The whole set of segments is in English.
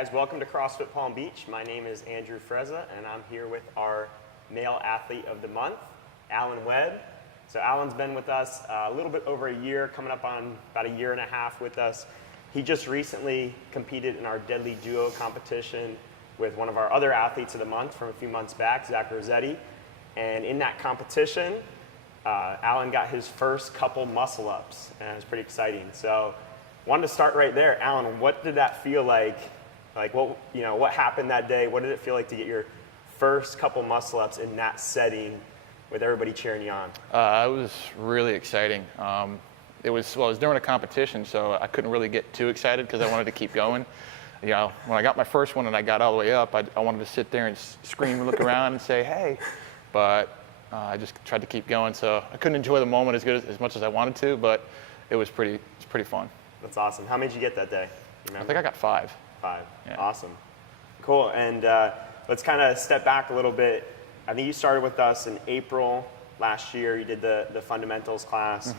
guys, welcome to CrossFit Palm Beach. My name is Andrew Frezza, and I'm here with our male athlete of the month, Alan Webb. So Alan's been with us a little bit over a year, coming up on about a year and a half with us. He just recently competed in our deadly duo competition with one of our other athletes of the month from a few months back, Zach Rossetti. And in that competition, Alan got his first couple muscle ups, and it was pretty exciting. So wanted to start right there. Alan, what did that feel like? Like what happened that day? What did it feel like to get your first couple muscle ups in that setting with everybody cheering you on? It was really exciting. It was during a competition, so I couldn't really get too excited because I wanted to keep going. You know, when I got my first one and I got all the way up, I wanted to sit there and scream and look around and say, hey, but I just tried to keep going. So I couldn't enjoy the moment as much as I wanted to, but it was pretty fun. That's awesome. How many did you get that day? You I think I got 5. 5. Yeah. Awesome. Cool. And let's kind of step back a little bit. I think you started with us in April last year. You did the fundamentals class.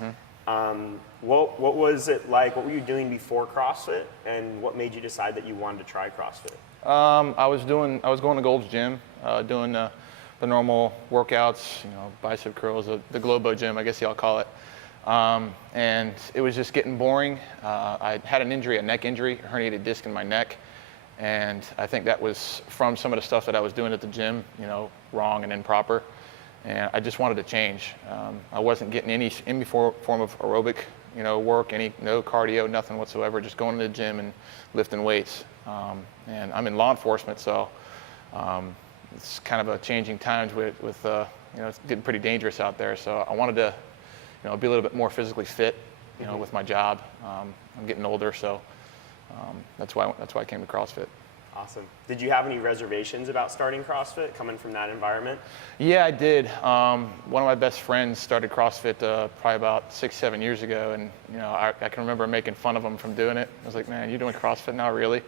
Mm-hmm. What was it like? What were you doing before CrossFit, and what made you decide that you wanted to try CrossFit? I was going to Gold's Gym, doing the normal workouts, bicep curls, the Globo gym, I guess y'all call it. And it was just getting boring. I had an injury, a neck injury, a herniated disc in my neck. And I think that was from some of the stuff that I was doing at the gym, wrong and improper. And I just wanted to change. I wasn't getting any form of aerobic, work, no cardio, nothing whatsoever, just going to the gym and lifting weights. And I'm in law enforcement, so it's kind of a changing times with it's getting pretty dangerous out there. So I wanted to, be a little bit more physically fit, Mm-hmm. with my job. I'm getting older, so that's why I came to CrossFit. Awesome. Did you have any reservations about starting CrossFit, coming from that environment? Yeah, I did. One of my best friends started CrossFit probably about 6-7 years ago, and I can remember making fun of him from doing it. I was like, man, you're doing CrossFit now, really?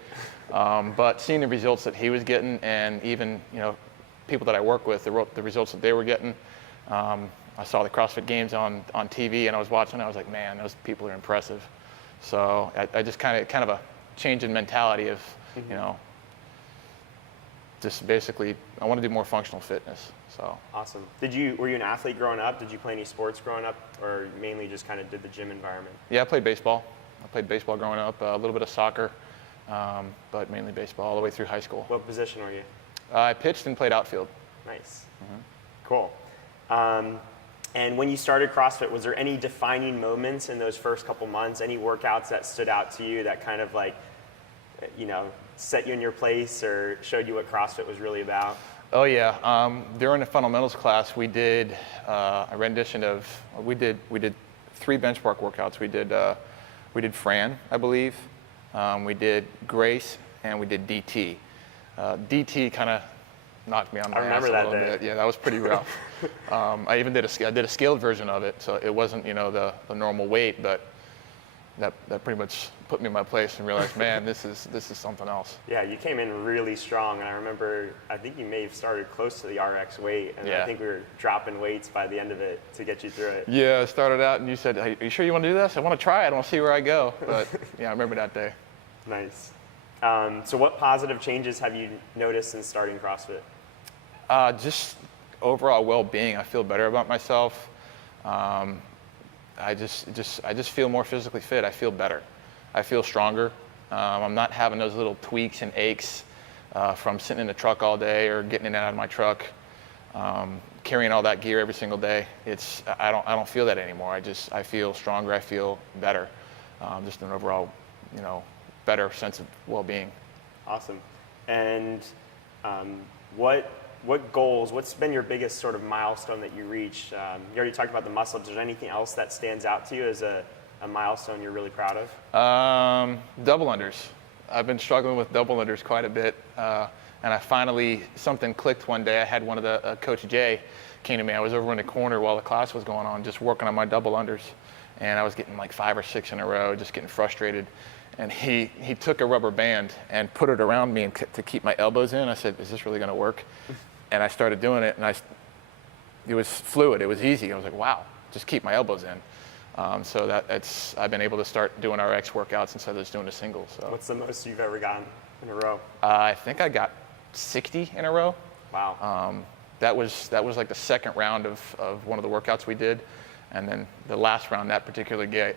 But seeing the results that he was getting, and even people that I work with, the results that they were getting. I saw the CrossFit Games on TV, and I was watching. I was like, man, those people are impressive. So I just kind of a change in mentality of, Mm-hmm. Just basically, I want to do more functional fitness. So awesome. Were you an athlete growing up? Did you play any sports growing up, or mainly just kind of did the gym environment? Yeah, I played baseball. I played baseball growing up, a little bit of soccer, but mainly baseball all the way through high school. What position were you? I pitched and played outfield. Nice. Mm-hmm. Cool. And when you started CrossFit, was there any defining moments in those first couple months? Any workouts that stood out to you that kind of like, set you in your place or showed you what CrossFit was really about? Oh yeah. During the fundamentals class, we did a rendition of we did 3 bench park workouts. We did Fran, I believe. We did Grace, and we did DT. DT kind of knocked me on my ass a little bit. Yeah, that was pretty rough. I even did a scaled version of it, so it wasn't the normal weight, but that pretty much put me in my place and realized, man, this is something else. Yeah, you came in really strong, and I remember I think you may have started close to the RX weight, and I think we were dropping weights by the end of it to get you through it. Yeah, I started out, and you said, hey, are you sure you want to do this? I want to try it. I want to see where I go. But yeah, I remember that day. Nice. So what positive changes have you noticed since starting CrossFit? Just overall well-being. I feel better about myself. I just feel more physically fit. I feel better. I feel stronger. I'm not having those little tweaks and aches from sitting in the truck all day or getting in and out of my truck, carrying all that gear every single day. I don't feel that anymore. I feel stronger. I feel better. Just an overall, better sense of well-being. Awesome. And what goals, what's been your biggest sort of milestone that you reached? You already talked about the muscle ups. Is there anything else that stands out to you as a milestone you're really proud of? Double unders. I've been struggling with double unders quite a bit. And I finally, something clicked one day. I had one of the, Coach Jay came to me. I was over in the corner while the class was going on, just working on my double unders. And I was getting like 5 or 6 in a row, just getting frustrated. And he took a rubber band and put it around me to keep my elbows in. I said, is this really gonna work? And I started doing it, and it was fluid, it was easy. I was like, wow, just keep my elbows in. So I've been able to start doing RX workouts instead of just doing a single. So. What's the most you've ever gotten? in a row? I think I got 60 in a row. Wow. That was like the second round of one of the workouts we did, and then the last round that particular day,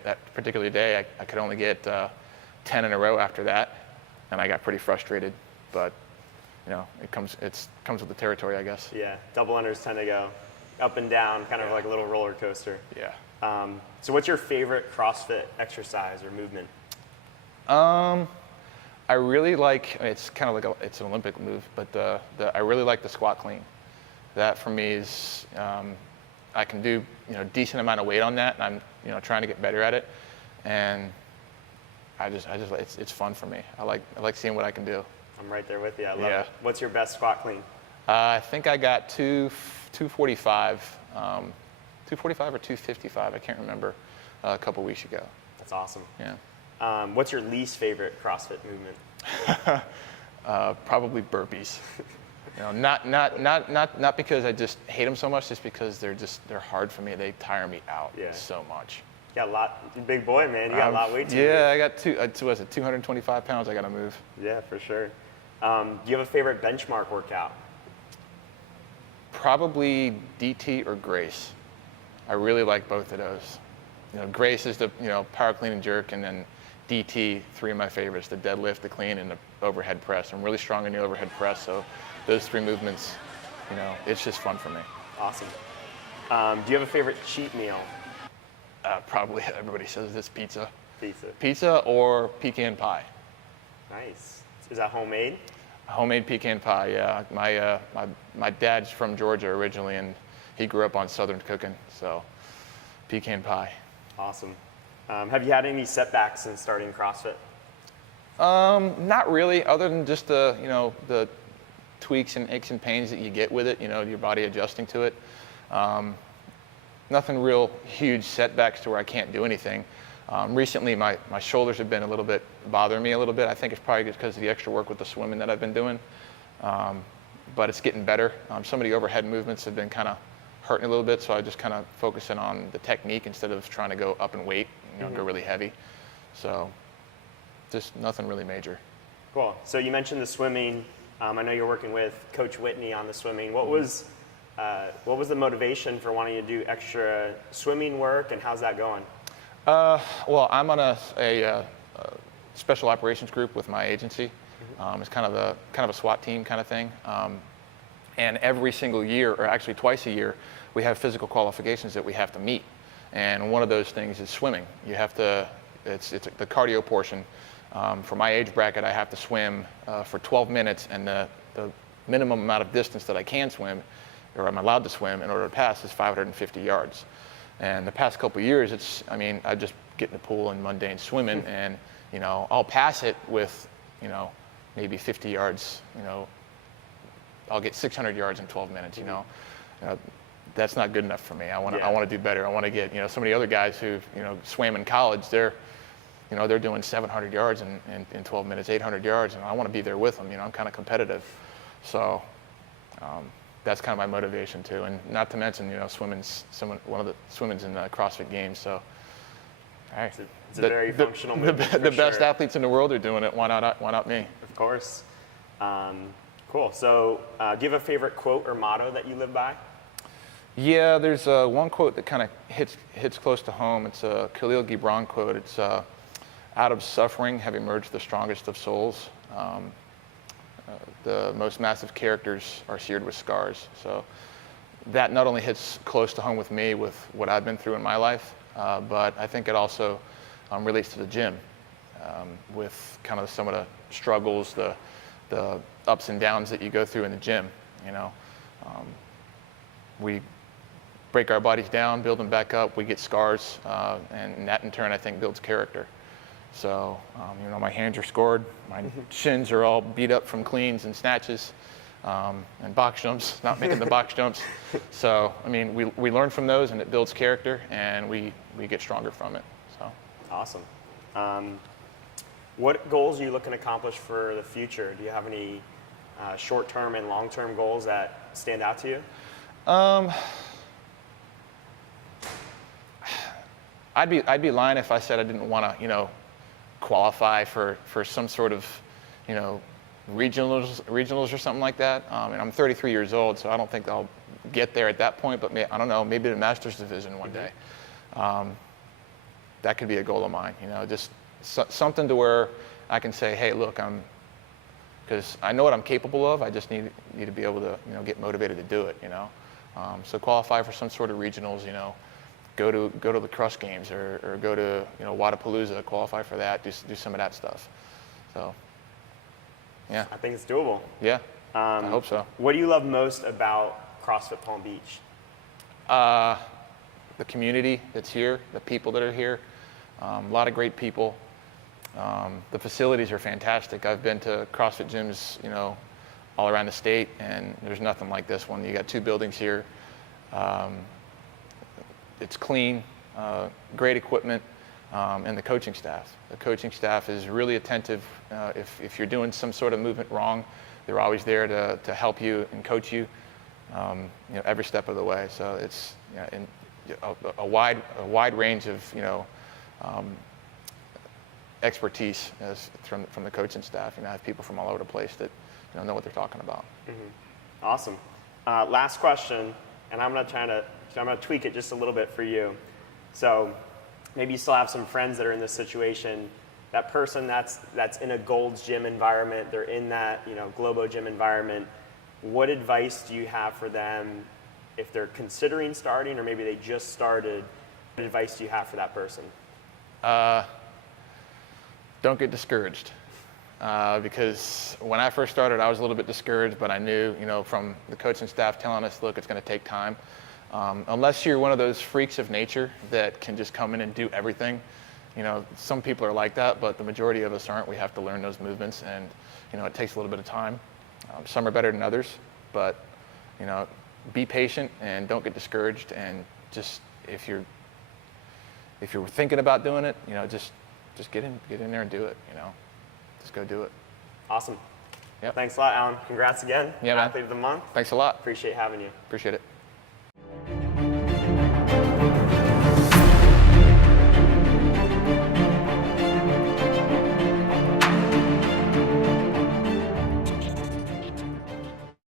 I could only get 10 in a row after that, and I got pretty frustrated. But you know, it comes with the territory, I guess. Yeah, double unders tend to go up and down, kind of like a little roller coaster. Yeah. So what's your favorite CrossFit exercise or movement? I really like, it's kind of like it's an Olympic move, but I really like the squat clean. That for me is, I can do, you know, decent amount of weight on that, and I'm, you know, trying to get better at it. And I just it's fun for me. I like seeing what I can do. I'm right there with you. I love Yeah. it. What's your best squat clean? I think I got 245, 245 or 255. I can't remember. A couple weeks ago. That's awesome. Yeah. What's your least favorite CrossFit movement? Probably burpees. You know, not because I just hate them so much, just because they're hard for me. They tire me out so much. You got a lot, you big boy, man. You got a lot of weight to move. Yeah, I got 225 pounds I got to move. Yeah, for sure. Do you have a favorite benchmark workout? Probably DT or Grace. I really like both of those. You know, Grace is the, you know, power clean and jerk, and then DT, three of my favorites: the deadlift, the clean, and the overhead press. I'm really strong in the overhead press, so those three movements, you know, it's just fun for me. Awesome. Do you have a favorite cheat meal? Probably everybody says this: pizza. Pizza. Pizza or pecan pie. Nice. Is that homemade? Homemade pecan pie, yeah. My dad's from Georgia originally, and he grew up on Southern cooking, so pecan pie. Awesome. Have you had any setbacks in starting CrossFit? Not really, other than just the tweaks and aches and pains that you get with it, you know, your body adjusting to it. Nothing real huge setbacks to where I can't do anything. Recently, my shoulders have been a little bit bothering me a little bit. I think it's probably just because of the extra work with the swimming that I've been doing. But it's getting better. Some of the overhead movements have been kind of hurting a little bit, so I just kind of focusing on the technique instead of trying to go up in weight, you know, go really heavy. So just nothing really major. Cool. So you mentioned the swimming. I know you're working with Coach Whitney on the swimming. What was the motivation for wanting to do extra swimming work, and how's that going? Well, I'm on a special operations group with my agency. It's kind of a SWAT team kind of thing. And every single year, or actually twice a year, we have physical qualifications that we have to meet. And one of those things is swimming. You have to, it's the cardio portion. For my age bracket, I have to swim for 12 minutes, and the minimum amount of distance that I can swim, or I'm allowed to swim in order to pass, is 550 yards. And the past couple of years, I just get in the pool and mundane swimming, and, you know, I'll pass it with, you know, maybe 50 yards, you know, I'll get 600 yards in 12 minutes, you know. That's not good enough for me. I want to do better. I want to get, you know, some of the other guys who, you know, swam in college, they're doing 700 yards in 12 minutes, 800 yards, and I want to be there with them. You know, I'm kind of competitive. So that's kind of my motivation too. And not to mention, you know, swimming's one of the swimming's in the CrossFit Games. So, all right. It's a very functional movement. The best athletes in the world are doing it. Why not me? Of course. Cool. So, do you have a favorite quote or motto that you live by? Yeah, there's one quote that kind of hits close to home. It's a Khalil Gibran quote. It's out of suffering have emerged the strongest of souls. The most massive characters are seared with scars. So that not only hits close to home with me, with what I've been through in my life, but I think it also relates to the gym, with kind of some of the struggles, the ups and downs that you go through in the gym. You know, we break our bodies down, build them back up, we get scars, and that in turn I think builds character. So, you know, my hands are scored, my shins are all beat up from cleans and snatches, and box jumps, not making the box jumps. So, I mean, we learn from those, and it builds character, and we get stronger from it. So. Awesome. What goals are you looking to accomplish for the future? Do you have any short-term and long-term goals that stand out to you? I'd be lying if I said I didn't want to, you know, qualify for some sort of, you know, regionals or something like that. And I'm 33 years old, so I don't think I'll get there at that point, but I don't know, maybe the Masters division one day. That could be a goal of mine, just something to where I can say, hey, look, because I know what I'm capable of. I just need to be able to, get motivated to do it, So qualify for some sort of regionals, go to the Crush Games or go to, Wadapalooza, qualify for that, do some of that stuff. So, yeah. I think it's doable. Yeah, I hope so. What do you love most about CrossFit Palm Beach? The community that's here, the people that are here, a lot of great people. The facilities are fantastic. I've been to CrossFit gyms, all around the state, and there's nothing like this one. You got 2 buildings here. It's clean, great equipment, and the coaching staff. The coaching staff is really attentive. If you're doing some sort of movement wrong, they're always there to help you and coach you, every step of the way. So it's a wide range of expertise from the coaching staff. I have people from all over the place that know what they're talking about. Awesome. Last question, and I'm gonna tweak it just a little bit for you. So maybe you still have some friends that are in this situation. That person that's in a Gold's Gym environment, they're in that Globo Gym environment. What advice do you have for them if they're considering starting, or maybe they just started? What advice do you have for that person? Don't get discouraged, because when I first started, I was a little bit discouraged, but I knew, from the coaching staff telling us, look, it's going to take time. Unless you're one of those freaks of nature that can just come in and do everything. Some people are like that, but the majority of us aren't. We have to learn those movements, and it takes a little bit of time. Some are better than others, but be patient and don't get discouraged. And just if you're thinking about doing it, just get in there and do it. Just go do it. Awesome. Yep. Thanks a lot, Alan. Congrats again. Yeah, man. Athlete of the Month. Thanks a lot. Appreciate having you. Appreciate it.